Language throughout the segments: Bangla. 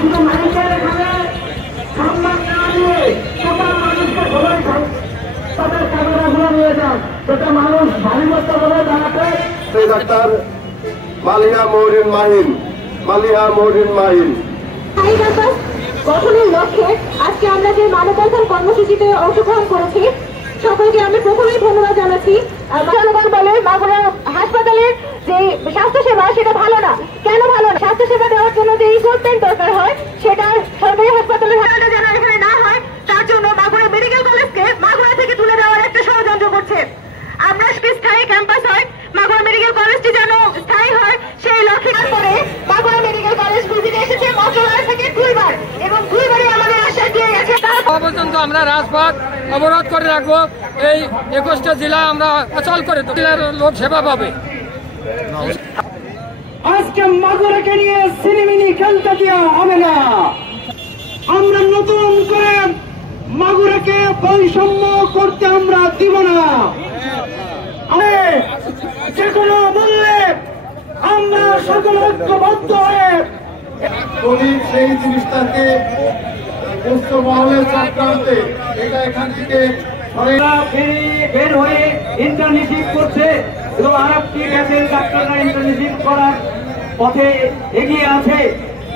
শুধু মানুষের এখানে সম্মান না দিয়ে সকল মানুষকে সবাই তাদের ক্যামেরাগুলো নিয়ে যান, যাতে মানুষ ভারীমত্তা বলে দাঁড়াতে। ডাক্তার মালিহা মহরিন মাহিন গঠনের লক্ষ্যে আজকে আমরা যে মানববন্ধন কর্মসূচিতে অংশগ্রহণ করেছি, সকলকে আমি প্রথমেই ধন্যবাদ জানাচ্ছি। জনগণ বলে মাগুরা হাসপাতালের যে স্বাস্থ্যসেবা সেটা ভালো না। কেন ভালো না? স্বাস্থ্যসেবা দেওয়ার জন্য যে ইকুইপমেন্ট দরকার হয় সেটা সরকারি হাসপাতালের যেন এখানে না হয়, তার জন্য মাগুরা মেডিকেল কলেজকে মাগুরা থেকে তুলে দেওয়ার একটা ষড়যন্ত্র করছে। আমরা স্থায়ী ক্যাম্পাস হয়, মাগুরা মেডিকেল কলেজটি যেন স্থায়ী হয় সেই লক্ষ্যে করে মাগুরা মেডিকেল কলেজ ভিজিটে এসেছে মন্ত্রণালয় থেকে 2 বার, এবং 2 বারই আমাদের আশ্বাস দিয়ে গেছে পর্যন্ত আমরা রাজপথ অবরোধ করে রাখবো। এই 21টা জেলা আমরা অচল করে জেলার লোক সেবা পাবে। আজকে মাগুরাকে নিয়ে সিনেমিনি খেলতে দেওয়া হবে না। আমরা নতুন করে মাগুরাকে বৈষম্য করতে আমরা দিব না। যে কোনো মূল্যে আমরা সকল ঐক্যবদ্ধ হয়ে সেই জিনিসটাকে উচ্চ মহলের চক্রান্তে এটা এখান থেকে বের হয়ে ইন্টার্নশিপ করছে এবং আরেকটি গ্যাসের ডাক্তাররা ইন্টার্নশিপ করার পথে এগিয়ে আছে।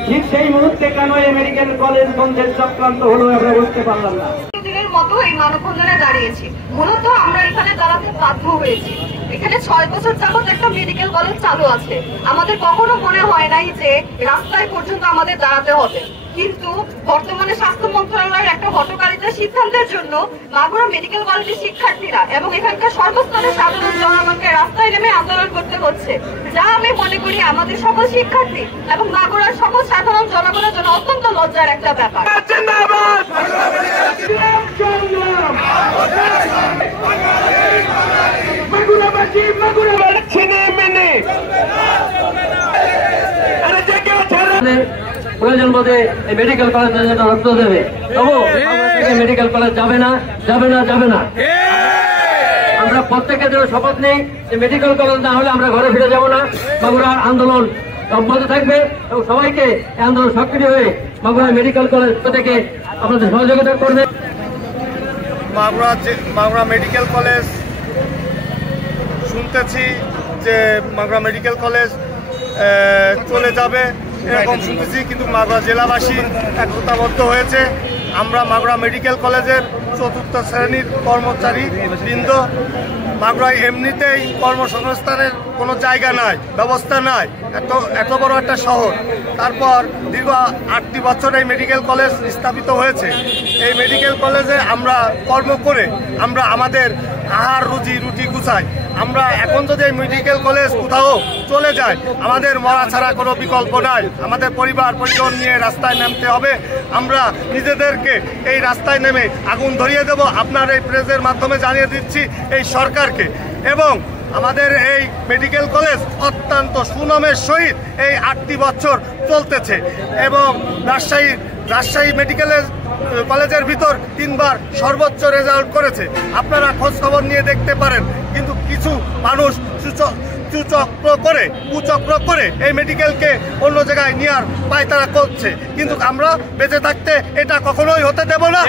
ঠিক সেই মুহূর্তে কেন এই মেডিকেল কলেজ বন্ধের চক্রান্ত হলো আমরা বুঝতে পারলাম না। দিনের মতো এই মানববন্ধনে দাঁড়িয়েছি, মূলত আমরা এখানে দাঁড়াতে বাধ্য হয়েছি। এখানে 6 বছর যাবত একটা মেডিকেল কলেজ চালু আছে। আমাদের কখনো মনে হয় নাই যে রাস্তায় পর্যন্ত আমাদের দাঁড়াতে হবে, কিন্তু বর্তমানে স্বাস্থ্য মন্ত্রণালয়ের একটা হঠকারিতার সিদ্ধান্তের জন্য মাগুরা মেডিকেল কলেজের শিক্ষার্থীরা এবং এখানকার সর্বস্তরের সাধারণ জনগণকে রাস্তায় নেমে আন্দোলন করতে হচ্ছে, যা আমি মনে করি আমাদের সকল শিক্ষার্থী এবং মাগুরার সকল সাধারণ জনগণের জন্য অত্যন্ত লজ্জার একটা ব্যাপার। প্রয়োজন বোধে মেডিকেল কলেজ রক্ত দেবে, তবু মেডিকেল কলেজ যাবে না। আমরা প্রত্যেকের জন্য শপথ নেই যে মেডিকেল কলেজ না হলে আমরা ঘরে ফিরে যাব না। মাগুরার আন্দোলন অব্যাহত থাকবে এবং সবাইকে এই আন্দোলন সক্রিয় হয়ে মাগুরা মেডিকেল কলেজ থেকে আপনাদের সহযোগিতা করবে। মাগুরা মেডিকেল কলেজ শুনতেছি যে মাগুরা মেডিকেল কলেজ চলে যাবে এরকম শুনতেছি, কিন্তু মাগুরা জেলাবাসী একতাবদ্ধ হয়েছে। আমরা মাগুরা মেডিকেল কলেজের 4র্থ শ্রেণীর কর্মচারী বৃন্দ, মাগুরায় এমনিতেই কর্মসংস্থানের কোনো জায়গা নাই, ব্যবস্থা নাই, এত বড় একটা শহর। তারপর দীর্ঘ 8টি বছর এই মেডিকেল কলেজ স্থাপিত হয়েছে। এই মেডিকেল কলেজে আমরা কর্ম করে আমরা আমাদের আহার রুটি গুছাই। আমরা এখন যদি এই মেডিকেল কলেজ কোথাও চলে যায়, আমাদের মরা ছাড়া কোনো বিকল্প নাই। আমাদের পরিজন নিয়ে রাস্তায় নামতে হবে। আমরা নিজেদেরকে এই রাস্তায় নেমে আগুন ধরিয়ে দেব। আপনার এই প্রেসের মাধ্যমে জানিয়ে দিচ্ছি এই সরকারকে। এবং আমাদের এই মেডিকেল কলেজ অত্যন্ত সুনামের সহিত এই 8টি বছর চলতেছে এবং রাজশাহী মেডিকেলের কলেজের ভিতর 3 বার সর্বোচ্চ রেজাল্ট করেছে। আপনারা খোঁজ খবর নিয়ে দেখতে পারেন। কিন্তু কিছু মানুষ কুচক্র করে এই মেডিকেলকে অন্য জায়গায় নেওয়ার পায়তারা করছে, কিন্তু আমরা বেঁচে থাকতে এটা কখনোই হতে দেব না।